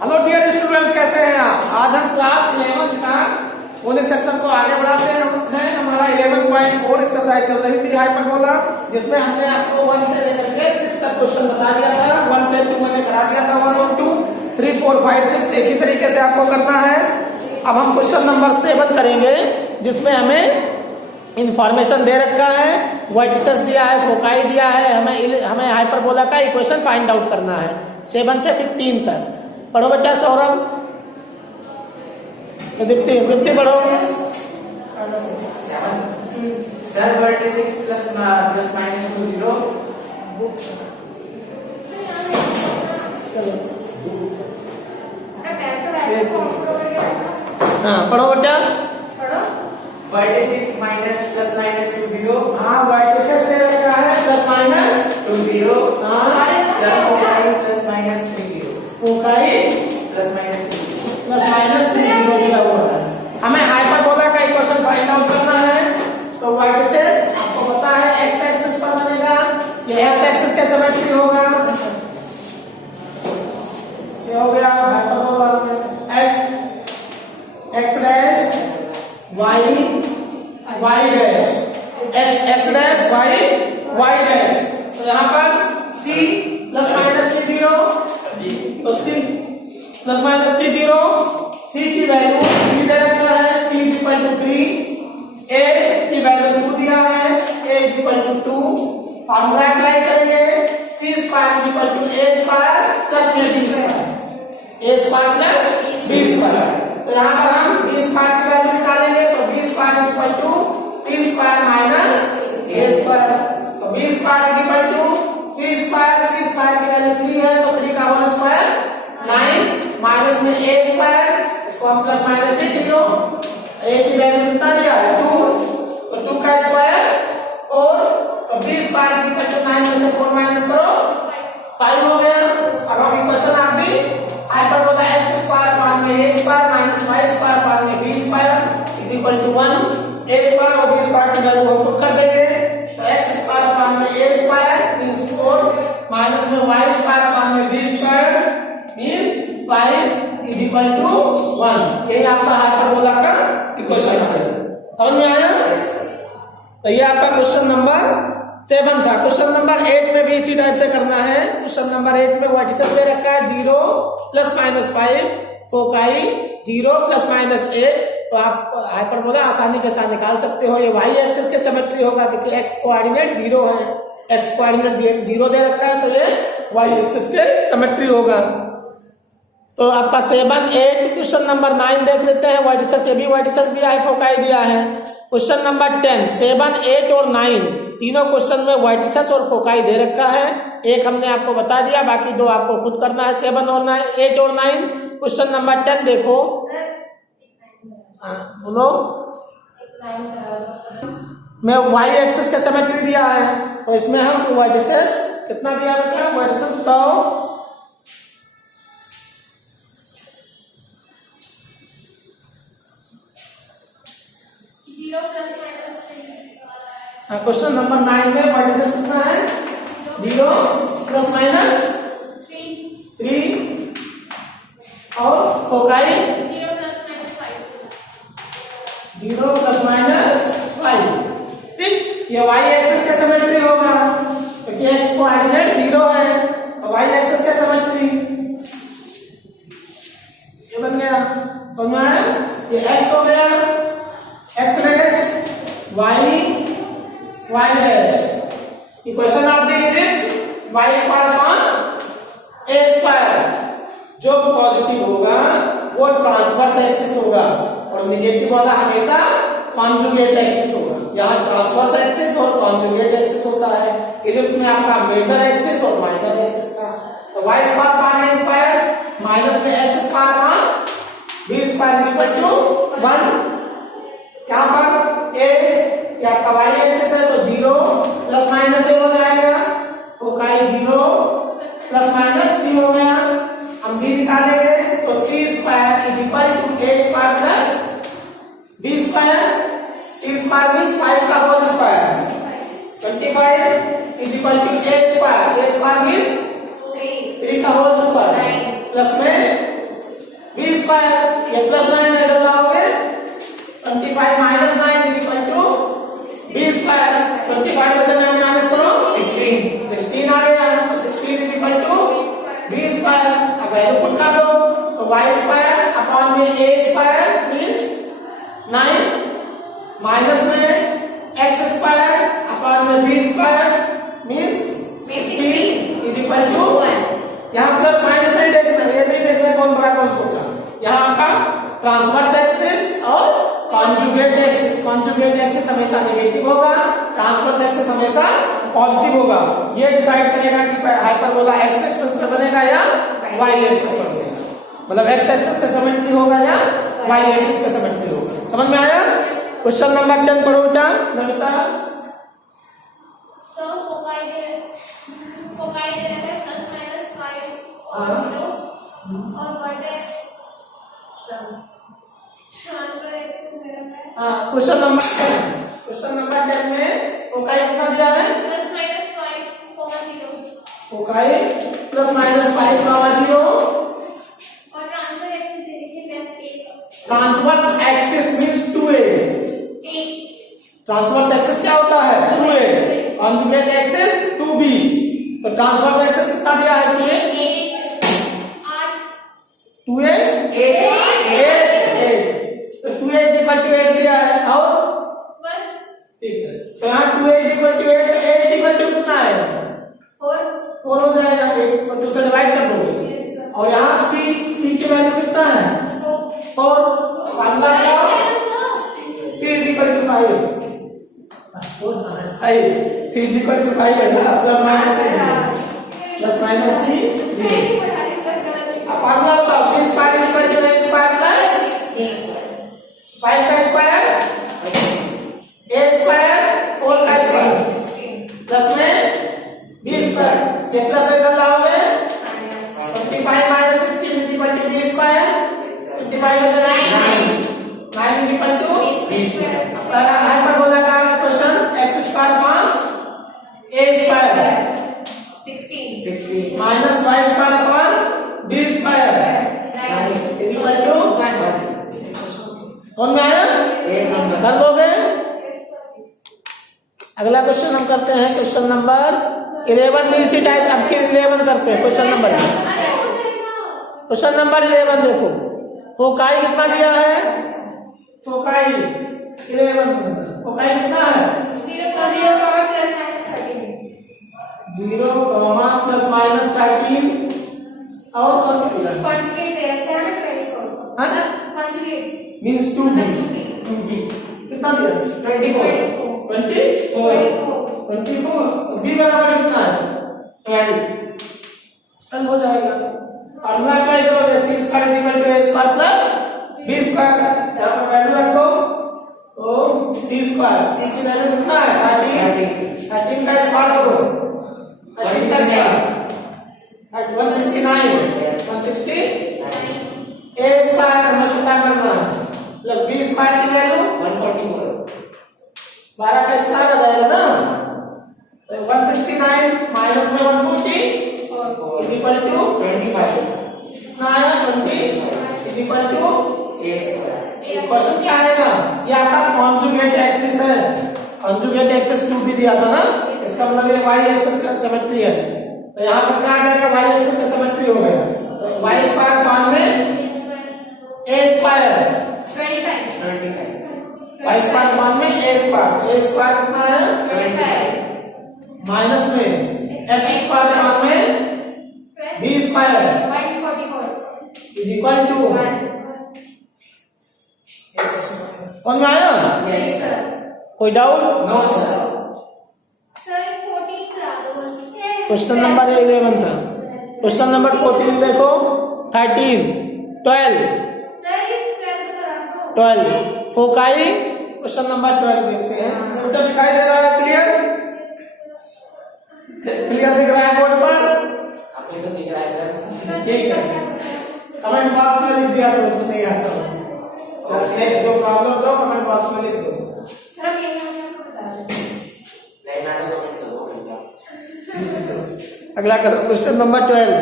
Hello dear students, कैसे हैं आप? आज हम क्लास 11 का फोनिक सेक्शन को आगे बढ़ाते हैं। हमारा 11.4 एक्सरसाइज चल रही थी हाइपरबोला, जिसमें हमने आपको 1 से लेकर के 6 तक क्वेश्चन बता दिया था। 1 से 2 मैंने करा दिया था, 1 और 2, 3, 4, 5, 6 एक ही तरीके से आपको करना है। अब हम क्वेश्चन नंबर 7 करेंगे, जिसमें हमें इंफॉर्मेशन दे रखा है, वर्टिसेस दिया है, फोकाई दिया है, हमें हाइपरबोला का इक्वेशन फाइंड आउट करना है 7 से 15 तक। पढ़ो बेटा सौरभ, दीप्ति पढ़ो। सर वर्टिसेस प्लस माइनस 2 हाँ पढ़ो बेटा। वर्टिसेस प्लस माइनस 2 हाँ वर्टिसेस दे रखा है प्लस माइनस 2 हाँ sir foci plus minus 3 foci plus minus 3 दिया हुआ है। हमें हाइपरबोला का इक्वेशन फाइंड आउट करना है। तो वर्टिसेस आपको पता है एक्स एक्सिस पर बनेगा, ये एक्स एक्सिस के सिमेट्री होगा। ये हो गया hyperbola X dash Y dash, X dash Y dash. तो यहाँ पर सी प्लस माइनस सी 0, तो सी प्लस माइनस सी 0, सी की वैल्यू 3 दे रखा है, C is equal to 3, A की वैल्यू 2 दिया है, A is equal to 2। Formula apply करेंगे, C square is equal to A square plus B square, A square plus B square. तो यहाँ पर हम बी स्क्वायर की वैल्यू निकालेंगे, तो B square is equal to C square minus A square. तो B square is equal to C square की value 3 है, तो 3 का होल स्क्वायर 9 माइनस में ए स्क्वायर, इसको हम प्लस माइनस से 0, ए की वैल्यू कितना दिया है 2, तो 2 का स्क्वायर 4, तो B square is equal to 9 में से 4 माइनस करो 5 हो गया। अब हम equation of the hyperbola x square power में ए square minus Y square power में B square is equal to 1, A square और बी स्क्वायर की वैल्यू हम पुट कर देंगे। तो एक्स स्क्वायर पावर में ए स्क्वायर मींस 4 माइनस में वाई स्क्वायर पावर में B square means 5 is equal to 1। यही आपका हाइपरबोला का इक्वेशन है। समझ में आया? तो ये आपका क्वेश्चन नंबर 7 था। क्वेश्चन नंबर 8 में भी इसी टाइप से करना है। क्वेश्चन नंबर 8 में वर्टिसेस दे रखा है 0 plus minus 5, foci 0 plus minus 8। तो आप हाइपरबोला आसानी के साथ निकाल सकते हो। ये वाई एक्सिस के सिमेट्री होगा, क्योंकि एक्स कोऑर्डिनेट 0 है, एक्स कोऑर्डिनेट 0 दे रखा है, तो ये वाई एक्सिस के सिमेट्री होगा। तो आपका 7, 8, क्वेश्चन नंबर 9 देख लेते हैं। वर्टिसेस, ये भी वर्टिसेस दिया है, फोकाई दिया है। क्वेश्चन नंबर 10, 7, 8 और 9 तीनों क्वेश्चन में वर्टिसेस और फोकाई दे रखा है। एक हमने आपको बता दिया, बाकी 2 आपको खुद करना है, 7 और 9, 8 और 9। क्वेश्चन नंबर 10 देखो, बोलो में वाई एक्सिस का सिमेट्री दिया है, तो इसमें हम वर्टिसेस कितना दिया बेटा? वर्टिसेस बताओ। क्वेश्चन नंबर 9 में वर्टिसेस कितना है? 0 प्लस माइनस 3 और फोकाई 0 प्लस माइनस 5। ठीक, ये वाई एक्सिस का सिमेट्री होगा, क्योंकि एक्स कोऑर्डिनेट 0 है, तो वाई एक्सिस का सिमेट्री ये बन गया। समझ में आया? ये एक्स हो गया, X dash Y dash. Equation of the is Y square upon A square. जो पॉजिटिव होगा वो ट्रांसवर्स एक्सिस होगा, और नेगेटिव वाला हमेशा कॉन्जुगेट एक्सिस होगा। यहाँ ट्रांसवर्स एक्सिस और कॉन्जुगेट एक्सिस होता है, इधर में आपका मेजर एक्सिस और माइनर एक्सिस था। तो Y square upon A square minus में x square upon B square is equal to 1। यहाँ पर ए आपका वाई एक्सिस है, तो 0 प्लस माइनस ए हो जाएगा, फोकाई 0 प्लस माइनस सी हो गया। हम बी निकालेंगे, तो C square is equal to A square plus B square. C square means 5 का whole square, 25 is equal to A square. A square means 3 का होल स्क्वायर प्लस में बी स्क्वायर ये plus 9 इधर लाओगे 25 minus 9 is equal to B square 25 में से 9 minus करो 16 आ गया तो 16 is equal to B square अब वैल्यू पुट कर दो तो वाई स्क्वायर अपॉन में ए स्क्वायर मींस 9 माइनस में एक्स स्क्वायर अपॉन में B square means 16 is equal to यहाँ प्लस माइनस नहीं देखना ये नहीं देखना कौन बड़ा कौन छोटा यहाँ आपका ट्रांसवर्स एक्सिस और कॉन्जुगेट एक्सिस हमेशा नेगेटिव होगा ट्रांसवर्स एक्सिस हमेशा पॉजिटिव होगा ये डिसाइड करेगा कि हाइपरबोला एक्स एक्सिस पे बनेगा या वाई एक्सिस पे बनेगा मतलब एक्स एक्सिस पे सिमेट्री होगा या वाई एक्सिस पे सिमेट्री होगा समझ में आया क्वेश्चन नंबर 10 पढ़ो बेटा नमिता तो फोकाई दे रहा है प्लस माइनस 5 और 0 और बटे ट्रांसफर एक्सिस दे रहा है क्वेश्चन नंबर 10 में फोकाई कितना दिया है plus minus 5 0 foci plus minus 5 0 और ट्रांसफर एक्सिस दे रखी है plus 8 transverse axis means 2a 8 transverse axis क्या होता है 2a कॉन्जुगेट एक्सिस 2b तो ट्रांसवर्स एक्सिस कितना दिया है 2a 2a 8 तो 2a इज इक्वल टू 8 दिया है और बस ठीक है तो यहाँ 2a इज इक्वल टू 8 तो 8 इक्वल टू कितना है 4 हो जाएगा 8 को 2 से डिवाइड कर दोगे और यहाँ c की वैल्यू कितना है 4 फार्मूला क्या c is equal to 5 c is equal to 5 है ना प्लस माइनस c अब फार्मूला बताओ c square is equal to a square plus 5 का स्क्वायर a स्क्वायर 4 का स्क्वायर प्लस में b स्क्वायर ये प्लस इधर लाओगे 25 minus 16 is equal to b square 25 में से 9 is equal to b square hyperbola का question x square upon a square 16 minus y square upon b square is equal to 1 समझ में आया कर लोगे अगला क्वेश्चन हम करते हैं क्वेश्चन नंबर 11 में इसी टाइप अब के 11 करते हैं क्वेश्चन नंबर 11 देखो फोकाई कितना दिया है फोकाई 11 फोकाई कितना है 0 प्लस माइनस 13 और मींस 2b कितना दिया 24 b बराबर कितना है 12 सन हो जाएगा फार्मूला अप्लाई करोगे c square equal to a square plus b square यहां पर वैल्यू रखो तो c स्क्वायर c की वैल्यू कितना है 13 का स्क्वायर करो 13 का स्क्वायर 160 a स्क्वायर हमें पता करना है प्लस b स्क्वायर की वैल्यू 144 12 का स्क्वायर आ जाएगा ना तो 169 माइनस में 140 इज इक्वल टू 25 कितना आया 20 is equal to a square question क्या आएगा ये आपका कॉन्जुगेट एक्सिस है कॉन्जुगेट एक्सिस 2 भी दिया था ना इसका मतलब ये y एक्सिस का सिमेट्री है तो यहाँ पर क्या आ जाएगा y एक्सिस का सिमेट्री हो गया तो y स्क्वायर मान में a स्क्वायर 25 y स्क्वायर मान में a स्क्वायर कितना है 25 माइनस में x स्क्वायर मान में b square 144 is equal to समझ में आया यस सर कोई डाउट नो सर सर 14 करा दो क्वेश्चन नंबर 11 था क्वेश्चन नंबर 14 देखो 13 12 सर ये 12 करा दो 12 फोकाई क्वेश्चन नंबर 12 देखते हैं उत्तर दिखाई दे रहा है क्लियर दिख रहा है बोर्ड पर आपको तो दिख रहा है सर ठीक है कमेंट बॉक्स में लिख दिया तो उसको नहीं आता जो प्रॉब्लम हो कमेंट बॉक्स में लिख दो सर अब ये आपको बता दें नहीं मैं तो कमेंट करूंगा अगला करो question number 12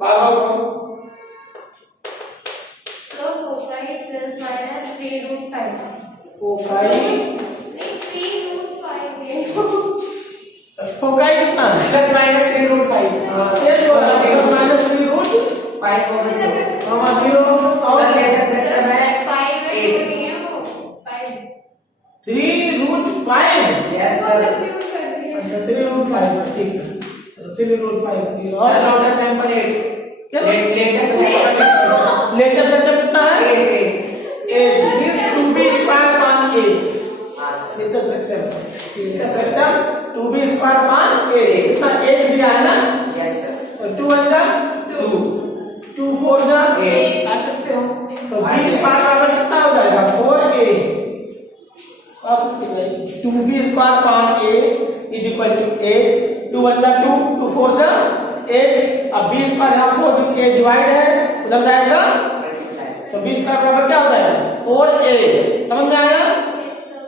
power minus 3 root 5. Foci 3 root 5 है। फोकाई कितना है? प्लस माइनस 3 रूट 5 ये जो प्लस माइनस 3 रूट 5 होगा 0 0 और सर लेटेस्ट वेक्टर है 5 में 8 नहीं है वो 5 3 रूट 5 यस सर कंफ्यूज कर दिया। अच्छा 3 रूट 5 ठीक है 3 रूट 5 0 सर और लोटस टेम्पल 8 क्या? लेटेस्ट वेक्टर लेटेस्ट वेक्टर कितना है? 8 8 is 2b square upon 8 हां sir latest vector 2b square upon 8 कितना 8 दिया है ना यस सर और 2 1 जा 2 2 4 जा 8 काट सकते हो तो b स्क्वायर बराबर कितना हो जाएगा 4a अब 2b square upon a is equal to 8 2 1 जा 2 2 4 जा 8 अब b स्क्वायर यहाँ 4 a डिवाइड है उधर जाएगा मल्टीप्लाई तो b स्क्वायर बराबर क्या हो जाएगा 4a समझ में आया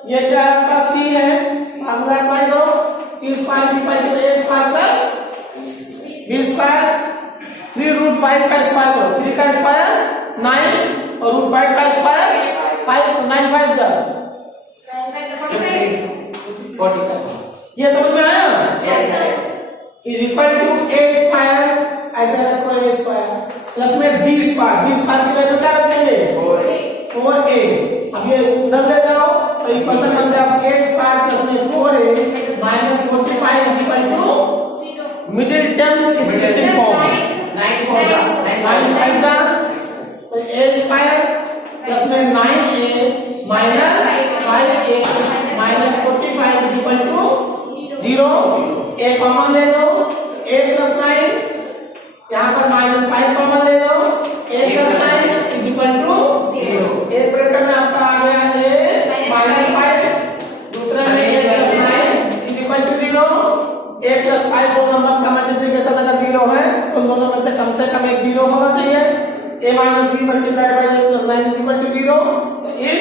ये क्या आपका c है फार्मूला अप्लाई करो c square is equal to a square plus b square 3 root 5 का स्क्वायर करो 3 का स्क्वायर 9 और रूट 5 का स्क्वायर 5 तो 9 5 जा 45 ये समझ में आया yes sir is equal to a square ऐसा रखो a स्क्वायर प्लस में b स्क्वायर की वैल्यू क्या रखेंगे 4a अब ये उधर ले जाओ तो इक्वेशन बन जाएगा a स्क्वायर प्लस में 4a minus 45 is equal to middle terms splitting form 9 4 जा 9 5 जा तो a स्क्वायर प्लस में 9a minus 5a minus 45 is equal to 0 a common ले लो a प्लस 9 यहाँ पर माइनस 5 कॉमन ले लो a plus 9 is equal to 0 एक ब्रैकेट में आपका आ गया a माइनस 5 दूसरा में a plus 9 is equal to 0 a plus 5 दो नंबर्स का मल्टीप्लिकेशन अगर 0 है तो उन दोनों में से कम एक 0 होना चाहिए a minus b multiplied by a plus 9 is equal to 0 तो if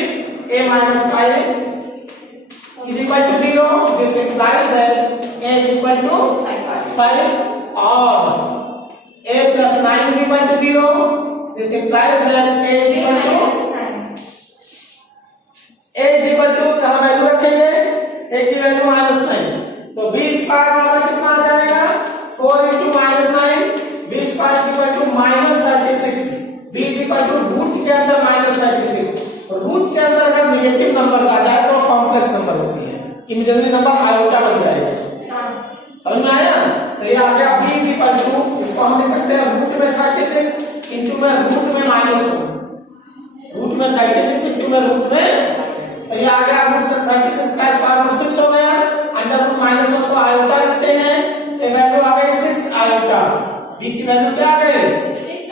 a minus 5 is equal to 0 this implies that a is equal to 5 or a plus 9 is equal to 0 this implies that a is equal to यहाँ value रखेंगे a की value -9 तो b square बराबर कितना आ जाएगा 4 into -9 b square is equal to -36 b is equal to root के अंदर -36 root के अंदर अगर नेगेटिव नंबर्स आ जाए तो कॉम्प्लेक्स नंबर होती है इमेजिनरी नंबर आयोटा बन जाएगा समझ में आया तो ये आ गया b इज इक्वल टू इसको हम लिख सकते हैं रूट में 36 इनटू में रूट में -2 रूट में 36 इनटू में रूट में तो ये आ गया रूट 36 का स्क्वायर रूट 6 हो गया अंडर रूट -1 को आयोटा लिखते हैं तो वैल्यू आ गई 6 आयोटा b की वैल्यू क्या आ गई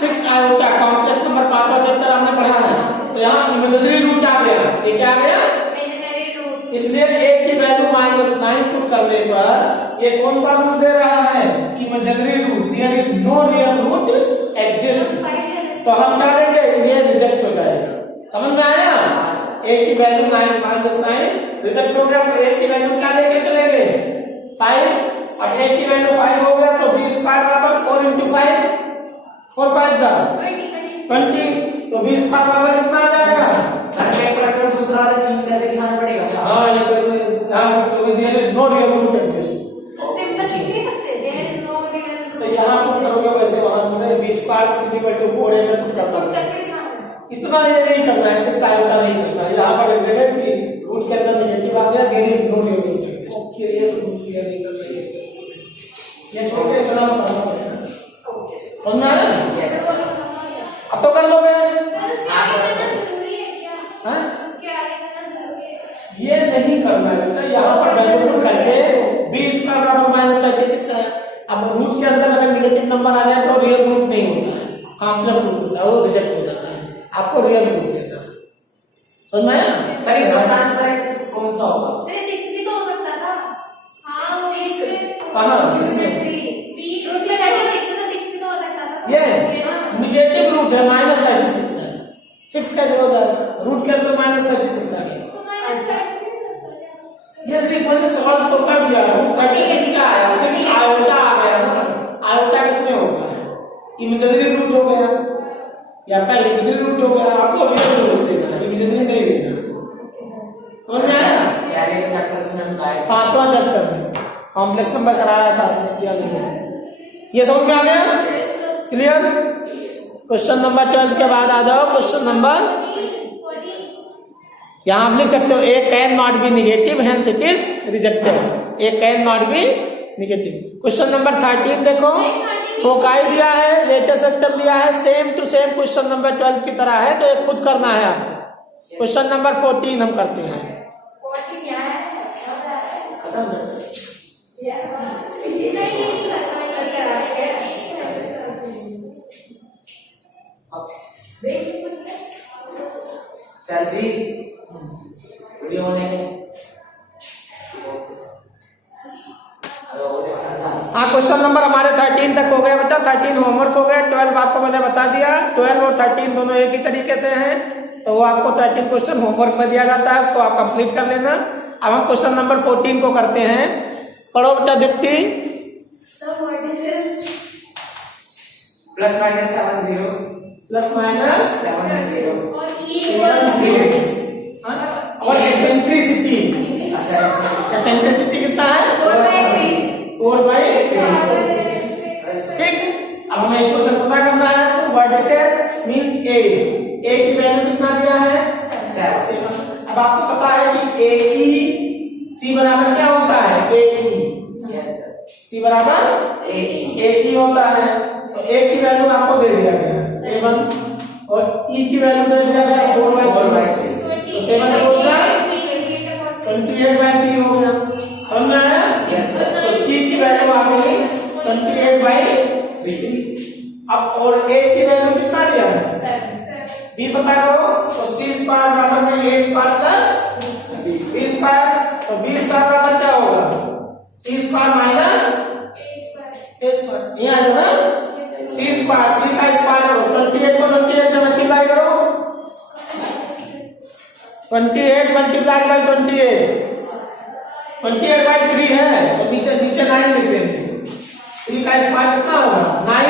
6 आयोटा कॉम्प्लेक्स नंबर पांचवा चैप्टर हमने पढ़ा है तो यहाँ इमेजिनरी रूट आ गया ये क्या आ गया इसलिए a की वैल्यू -9 पुट करने पर ये कौन सा रूट दे रहा है imaginary root there is no real root exist तो हम क्या लेंगे ये रिजेक्ट हो जाएगा समझ में आया a की वैल्यू 9 रिजेक्ट हो गया तो a की वैल्यू क्या लेके चलेंगे 5 अब a की वैल्यू 5 हो गया तो b स्क्वायर बराबर 4 into 5 4 5 जा 20 तो b स्क्वायर बराबर कितना आ जाएगा सर पेपर का दूसरा वाला सीन करके दिखाना पड़ेगा क्या हां ये there is no real root exist simple लिख नहीं सकते there is no real root तो यहाँ पुट करोगे वैसे वहां थोड़े b square is equal to 4a में पुट करना पड़ेगा इतना ये नहीं करना है 6 आयोटा नहीं करना है यहाँ पर लिख देंगे कि रूट के अंदर नेगेटिव आ गया there is no real root exist okay ये क्लियर नहीं कर सकते ये छोड़ के इतना पढ़ना पड़ेगा ओके समझ में आया यस अब तो कर लोगे हाँ ये नहीं करना है बेटा यहाँ पर वैल्यू पुट करके b स्क्वायर बराबर -36 है अब रूट के अंदर अगर नेगेटिव नंबर आ जाए तो रियल रूट नहीं होता है कॉम्प्लेक्स रूट होता है वो रिजेक्ट हो जाता है आपको रियल रूट देना है समझ में आया सर इसका ट्रांसफर एक्सिस कौन सा होगा अरे 6 भी तो हो सकता था हां 6 कहां इसमें b उसमें 36 तो 6 भी तो हो सकता था ये नेगेटिव रूट है -36 है 6 कैसे हो जाएगा रूट के अंदर -36 आ गया अच्छा ये मैंने सॉल्व तो कर दिया रूट 36 का आया 6 आयोटा आ गया ना आयोटा किसमें होगा इमेजिनरी रूट हो गया ये आपका इमेजिनरी रूट हो गया, आपको रियल रूट देना है, इमेजिनरी नहीं देना। समझ में आया? यार ये चैप्टर में हम गाइड 5वां चैप्टर में कॉम्प्लेक्स नंबर कराया था, किया नहीं है। ये समझ में आ गया? क्लियर? क्वेश्चन नंबर 12 के बाद आ जाओ क्वेश्चन नंबर, यहाँ आप लिख सकते हो A can not be negative hence it is rejected. A can not be negative. Question number 13 देखो, फोकाई दिया है, लेटेस्ट सेक्टम दिया है, same to same question number 12 की तरह है, तो ये खुद करना है आपको। क्वेश्चन नंबर 14 हम करते हैं। खत्म सर जी वीडियो ने हाँ, क्वेश्चन नंबर हमारे 13 तक हो गया बेटा। 13 होमवर्क हो गया, 12 आपको मैंने बता दिया। 12 और 13 दोनों एक ही तरीके से हैं, तो वो आपको 13 क्वेश्चन होमवर्क में दिया जाता है, उसको आप कंप्लीट कर लेना। अब हम क्वेश्चन नंबर 14 को करते हैं। पढ़ो बेटा Deepti. Plus minus 70 plus minus 70 और एसेंट्रिसिटी, एसेंट्रिसिटी कितना है? 4/3। ठीक, अब हमें क्वेश्चन पता करना है, तो वर्टिसेस मींस ए की वैल्यू कितना दिया है? 7। अब आपको पता है कि ए सी बराबर क्या होता है? सी बराबर ए होता है, तो ए की वैल्यू आपको दे दिया गया 7 और ई की वैल्यू दे दिया गया 4/3। तो 7 हो गया 28/3 हो गया। समझ में आया? तो सी की वैल्यू आ गई 28/3। अब और ए की वैल्यू कितना दिया है? 7। बी पता करो, तो सी स्क्वायर बराबर में ए स्क्वायर प्लस बी स्क्वायर, तो बी स्क्वायर बराबर क्या होगा? सी स्क्वायर माइनस ए स्क्वायर। ये आएगा ना, सी स्क्वायर, सी का स्क्वायर करो, 28 को 28 से मल्टीप्लाई करो, 28 मल्टीप्लाई बाय 28/3 है, तो नीचे 9 लिख देंगे। 3 का स्क्वायर कितना होगा? 9।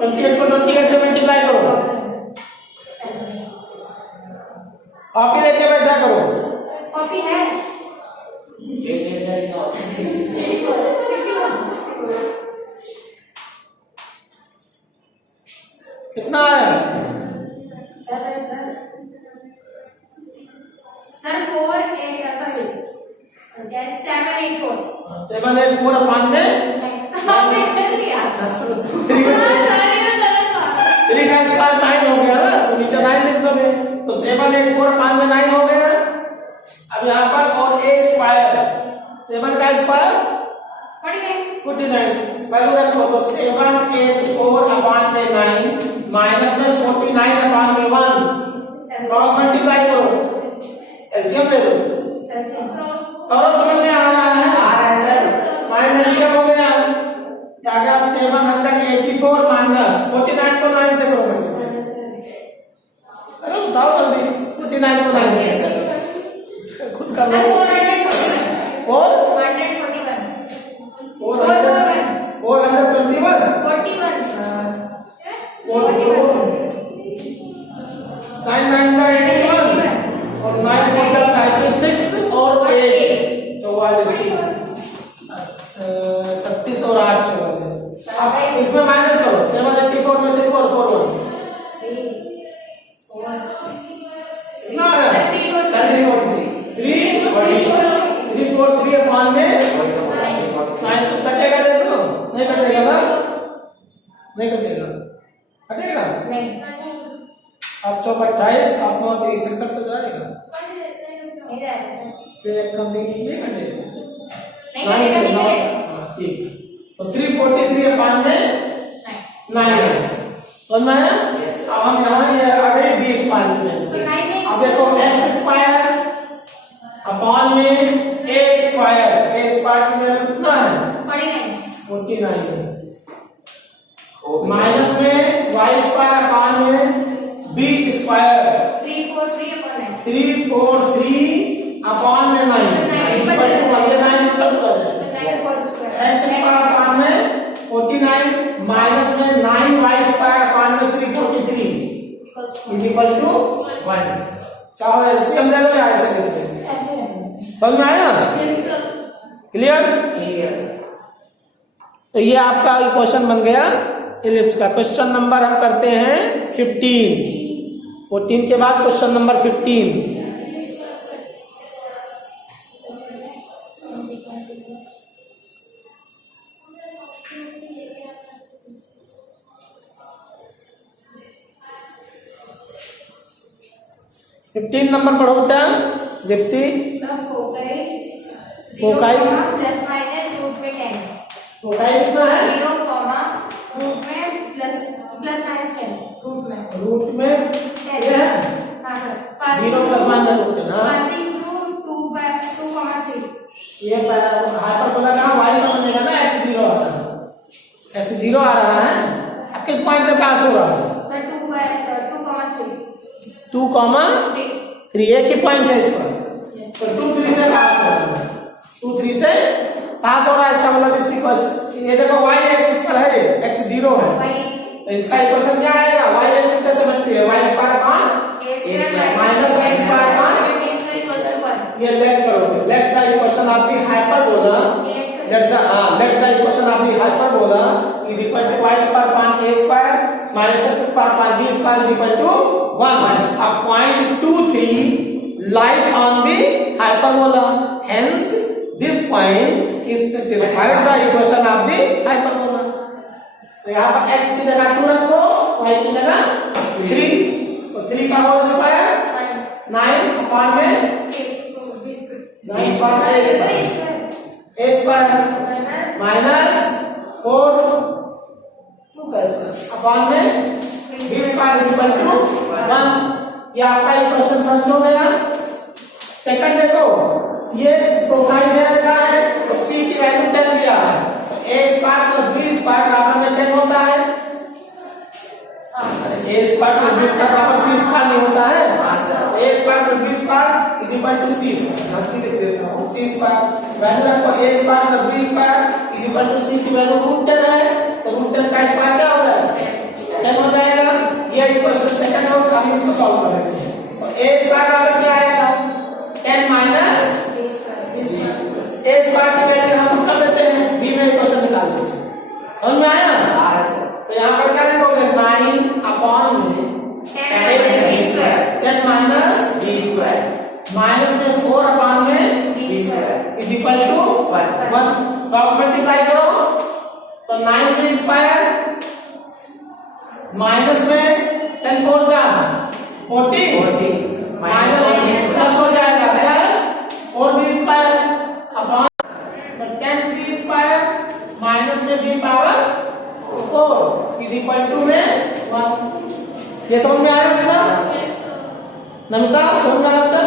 28 को 28 से मल्टीप्लाई करो, कॉपी लेके बैठा करो। कॉपी है कितना है? सर 4 8 सॉरी 784 784 अपान में आपने कर लिया 3 का स्क्वायर 9 हो गया ना, तो नीचे 9 लिख दोगे, तो 784 अपान में 9 हो गया। अब यहाँ पर और ए स्क्वायर, 7 का स्क्वायर 49 वैल्यू रखो, तो 784 अपान में 9 माइनस में 49 अपान में 1 क्रॉस मल्टीप्लाई करो, एलसीएम ले लो। सौरभ समझ में आ रहा है? सर माइनस एलसीएम हो गया, क्या गया? 784 माइनस 49 को 9 से करो। अरे बताओ जल्दी, 49 को 9 से खुद कर लो। 441 9 9 का 81 और 9 का 36 और 8 44। अच्छा 36 और 8 44। अब इसमें माइनस करो, 784 में से 441 कितना है? 343 अपान में 9 कुछ कटेगा? देखो नहीं कटेगा ना, नहीं कटेगा, कटेगा 7 चौक 28 7 9 30 70 तो जाएगा, फिर कम नहीं कटेगा 9 से 9। ठीक है, तो 343 अपान में 9 है। समझ में आया? अब हम यहाँ ये आ गई बी स्क्वायर में। अब देखो एक्स स्क्वायर अपान में ए स्क्वायर की वैल्यू कितना है? 49 माइनस में वाई स्क्वायर अपान में बी स्क्वायर 343 अपान में 9 एक्स स्क्वायर अपान में 49 माइनस में 9 वाई स्क्वायर अपान में 343 इज इक्वल टू 1 चाहो एलसीएम ले लो या ऐसे लेते हैं। ऐसे है। समझ में आया? क्लियर? Clear sir. तो ये आपका क्वेश्चन बन गया इलिप्स का। क्वेश्चन नंबर हम करते हैं 15। 14 के बाद क्वेश्चन नंबर 15। नंबर पढ़ो बेटा दीप्ति। सब foci foci plus minus root में 10। फोकाई कितना है? 0 कॉमा रूट में प्लस माइनस 10 रूट में रूट में 10 ये है हाँ सर 0 प्लस माइनस रूट है ना। पासिंग थ्रू 2,3 ये हाइपरबोला का y का बनेगा ना x0 आ रहा है। x0 आ रहा है। अब किस पॉइंट से पास हो रहा है? सर 2,3 2,3 एक ही पॉइंट है इस पर। तो 2, 3 से पास हो रहा है। 2, 3 से पास हो रहा है। इसका मतलब इसी क्वेश्चन ये देखो y एक्सिस पर है, x0 है, तो इसका इक्वेशन क्या आएगा? y एक्सिस कैसे बनती है? y square upon minus x square upon ये लेट करोगे। Let the equation of the hyperbola let the equation of the hyperbola is equal to y square upon a square minus x square upon b square is equal to 1। अब point 2, 3 light on the hyperbola, hence this point is satisfied the equation of the hyperbola। तो यहाँ पर x की जगह 2 रखो, y की जगह 3, तो 3 का होल स्क्वायर 9 अपॉन में 9 a स्क्वायर माइनस 4 2 का स्क्वायर अपॉन में b square is equal to 1। ये आपका इक्वेशन फर्स्ट हो गया। सेकंड देखो, ये फोकाई दे रखा है तो c की वैल्यू 10 दिया है, तो a square plus b square बराबर में 10 होता है। a square plus b square बराबर c स्क्वायर नहीं होता है। a square plus b square is equal to c square. c लिख देता हूं, c स्क्वायर वैल्यू रखो a square plus b square is equal to c की वैल्यू √10 है, तो √10 का स्क्वायर क्या होता है? 10 हो जाएगा। ये इक्वेशन सेकंड हो, अब इसको सॉल्व कर लेते हैं। तो a स्क्वायर बराबर क्या आएगा? 10 माइनस a स्क्वायर की वैल्यू हम कर देते हैं, b में इक्वेशन निकाल देते हैं। समझ में आया? तो यहाँ पर क्या लिखोगे? 9 upon 10 minus b square minus में 4 अपॉन में b square is equal to 1। Cross multiply करो तो 9b स्क्वायर माइनस में 10 4 जा 40 माइनस प्लस हो जाएगा plus 4b square upon 10b square minus में b power 4 is equal to में 1। ये समझ में आया बेटा? नमिता समझ में आया बेटा?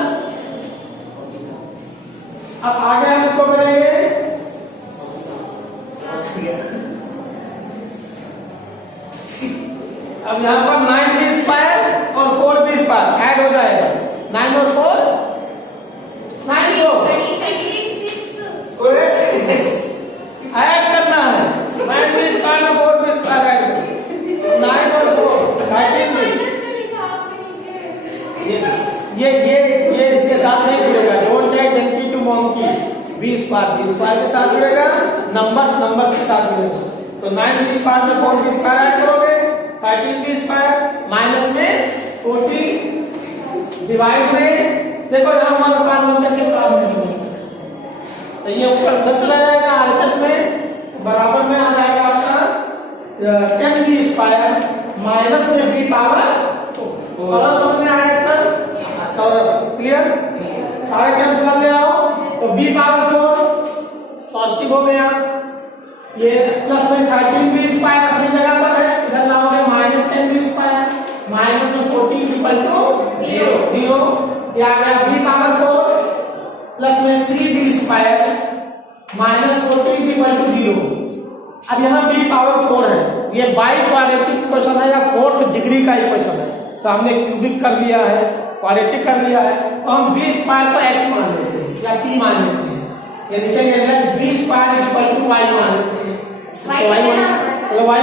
अब आगे हम इसको करेंगे अब यहाँ पर 9b स्क्वायर और 4b स्क्वायर ऐड हो जाएगा। 9 और 4 9 को ऐड करना है। 9b स्क्वायर में 4b स्क्वायर ऐड करो। 9 और 4 13b। ये इसके साथ नहीं जुड़ेगा। Don't take donkey to monkey. b square के साथ जुड़ेगा, नंबर्स के साथ जुड़ेगा। तो 9b स्क्वायर में 4b स्क्वायर ऐड करोगे, 13b स्क्वायर माइनस में 40 डिवाइड में देखो यहाँ 1 अपॉन 1 करके क्रॉस मल्टीप्लाई तो ये ऊपर 10 चला जाएगा RHS में, बराबर में आ जाएगा आपका 10b स्क्वायर माइनस में b पावर 4। सौरभ समझ में आया इतना? सौरभ क्लियर? सारे कैंसिल कर ले आओ तो b पावर 4 पॉजिटिव हो गया। ये प्लस में 13b स्क्वायर अपनी जगह पर है, इधर लाओगे माइनस 10b स्क्वायर माइनस में 40 इज इक्वल टू 0। ये आ गया b पावर 4 प्लस में 3b square minus 40 is equal to 0। अब यहाँ b पावर 4 है, ये बाई क्वाड्रेटिक इक्वेशन है या 4th डिग्री का इक्वेशन है, तो हमने क्यूबिक कर लिया है, क्वाड्रेटिक कर लिया है, तो हम b स्क्वायर को x मान लेते हैं या p मान लेते हैं। ये लिखेंगे b square is equal to y मान लेते हैं। इसको y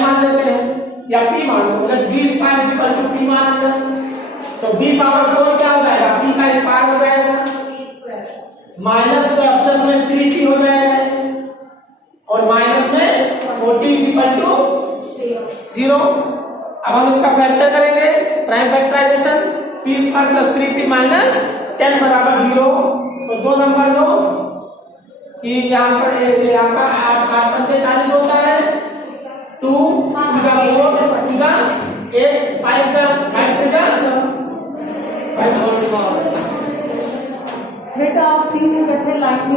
मान लेते हैं। या p मान लो, जब b square equal to p मान लिया तो b पावर 4 क्या हो जाएगा, p का स्क्वायर हो जाएगा माइनस का प्लस में 3p हो जाएगा और माइनस में 40 इक्वल टू 0। अब हम इसका फैक्टर करेंगे, prime factorization, p square plus 3p minus 10 बराबर 0। तो दो नंबर लो कि यहाँ पर आपका 8 पंचे 40 होता है, 2 का 4 का 8 5 का 5 बेटा आप तीन इकट्ठे लाइन